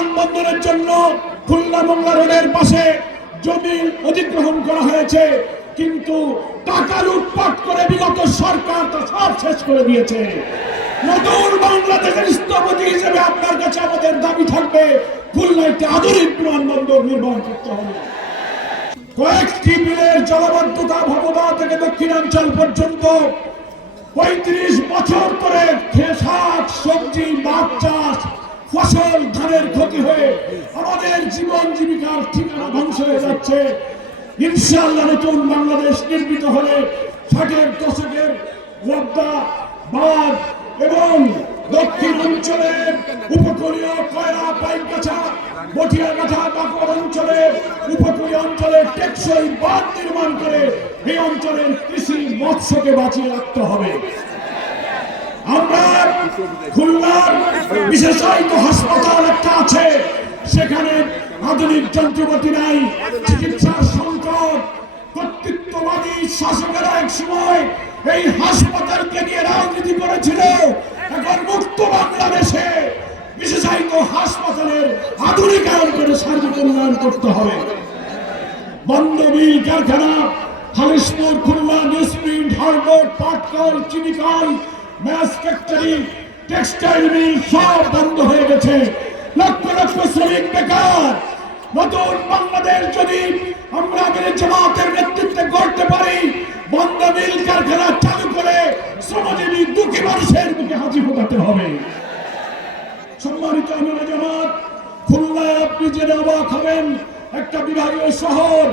বিমানবন্দরের জন্য খুলনা মোংলা রোডের পাশে জমি অধিগ্রহণ করা হয়েছে, কিন্তু টাকা লুটপাট করে বিগত সরকার তা সব শেষ করে দিয়েছে। নতুন বাংলাদেশের স্থপতি হিসেবে আপনার কাছে আমাদের দাবি থাকবে, খুলনায় একটি আধুনিক বিমানবন্দর নির্মাণ করতে হবে। কয়েকটি বিলের জলাবদ্ধতা ভবদা থেকে দক্ষিণাঞ্চল পর্যন্ত ৩৫ বছর ধরে শাক সবজি মাছ চাষ ফসল ধানের ক্ষতি হয়ে আমাদের জীবন জীবিকার ঠিকানা ধ্বংস হয়ে যাচ্ছে। ইনশাআল্লাহ নতুন বাংলাদেশ নির্মিত হলে ৬০-এর দশকের রব্দা বাঁধ এবং দক্ষিণ অঞ্চলের উপকূলীয় কয়লা পাইকগাছা বটিয়াঘাটা বাকর অঞ্চলের উপকূলীয় অঞ্চলের টেকসই বাঁধ নির্মাণ করে এই অঞ্চলের কৃষি মৎস্যকে বাঁচিয়ে রাখতে হবে। আমরা খুলনার বিশেষায়িত হাসপাতাল একটা আছে, সেখানে আধুনিক যন্ত্রপাতি নাই, চিকিৎসার সংকট। কর্তৃত্ববাদী শাসকেরা এক সময় এই হাসপাতালকে নিয়ে রাজনীতি করেছিল। এখন মুক্ত বাংলাদেশে বিশেষায়িত হাসপাতালের আধুনিকায়ন করে সার্বিক উন্নয়ন করতে হবে। বন্ধ মিল কারখানা, হালিশপুর, খুলনা নিউজপ্রিন্ট, হারবোর্ড, পাটকল, চিনিকল, ম্যাচ ফ্যাক্টরি, টেক্সটাইল মিল সব বন্ধ হয়ে গেছে। লক্ষ লক্ষ শ্রমিক বেকার। নতুন বাংলাদেশ যদি আমরা জামাতের নেতৃত্বে গড়তে পারি, বন্ধ মিল কারখানা চালু করে শ্রমজীবী দুঃখী মানুষের বুকে হাসি ফোটাতে হবে। সম্মানিত আমিরে জামাত, খুলনায় আপনি জেনে অবাক হবেন, একটা বিভাগীয় শহর,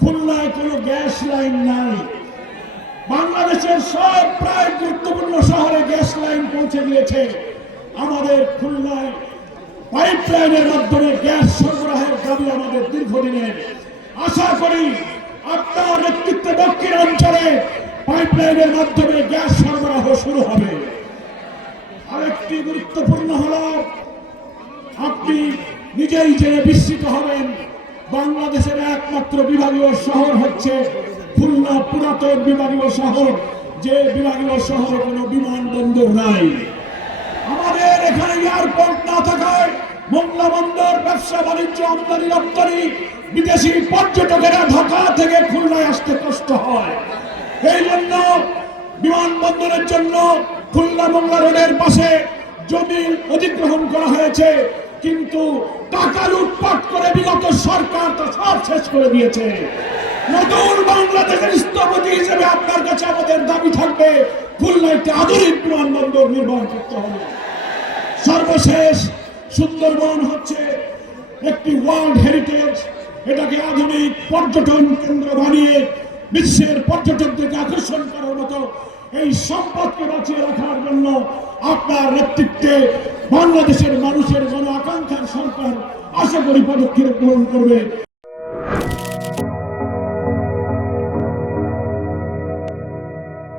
খুলনায় কোনো গ্যাস লাইন নাই। বাংলাদেশের সব প্রায় গুরুত্বপূর্ণ শহরে গ্যাস লাইন পৌঁছে গিয়েছে। আমাদের খুলনায় পাইপ লাইনের মাধ্যমে গ্যাস সরবরাহের দাবি আমাদের দীর্ঘদিনের। আশা করি আপনার নেতৃত্বে দক্ষিণ অঞ্চলে পাইপ লাইনের মাধ্যমে গ্যাস সরবরাহ শুরু হবে। আরেকটি গুরুত্বপূর্ণ হলো, আপনি নিজেই জেনে বিস্মিত হবেন, বাংলাদেশের একমাত্র বিভাগীয় শহর হচ্ছে খুলনা, পুরাতন বিভাগীয় শহর, যে বিভাগীয় শহরে কোনো বিমানবন্দর নাই। আমাদের এখানে এয়ারপোর্ট না থাকায় মোংলা বন্দর, ব্যবসা বাণিজ্য, আমদানি রপ্তানি, বিদেশি পর্যটকেরা ঢাকা থেকে খুলনায় আসতে কষ্ট হয়। এই জন্য বিমানবন্দরের জন্য খুলনা মোংলা রোডের পাশে জমি অধিগ্রহণ করা হয়েছে, কিন্তু টাকা লুটপাট করে বিগত সরকার তা সব শেষ করে দিয়েছে। নতুন বাংলাদেশের স্থপতি হিসেবে আপনার কাছে আমাদের দাবি থাকবে, খুলনায় একটি আধুনিক বিমানবন্দর নির্মাণ করতে হবে। সর্বশেষ, সুন্দরবন হচ্ছে একটি ওয়ার্ল্ড হেরিটেজ। এটাকে আধুনিক পর্যটন কেন্দ্র বানিয়ে বিশ্বের পর্যটকদেরকে আকর্ষণ করার মতো এই সম্পদকে বাঁচিয়ে রাখার জন্য আপনার নেতৃত্বে বাংলাদেশের মানুষের গণ আকাঙ্ক্ষার সরকার আশা করি পদক্ষেপ গ্রহণ করবে।